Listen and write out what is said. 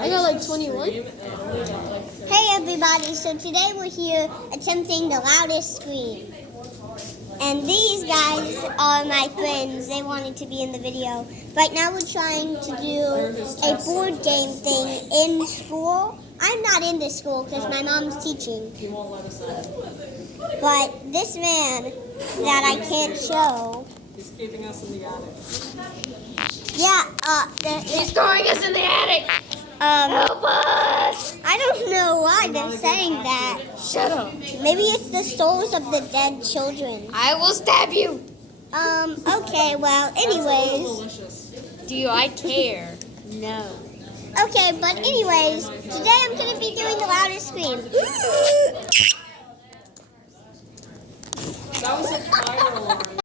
I got like 21. Hey everybody, so today we're here attempting the loudest scream. And these guys are my friends. They wanted to be in the video. Right now we're trying to do a board game thing in school. I'm not in this school because my mom's teaching. He won't let us in. But this man that I can't show. He's keeping us in the attic. Yeah, He's throwing us in the attic. help us! I don't know why they're saying that. Shut up. Maybe it's the souls of the dead children. I will stab you. Okay, well, That's a little anyways. malicious. Do I care? No. Okay, but anyways, today I'm going to be doing the loudest scream. That was a fire alarm.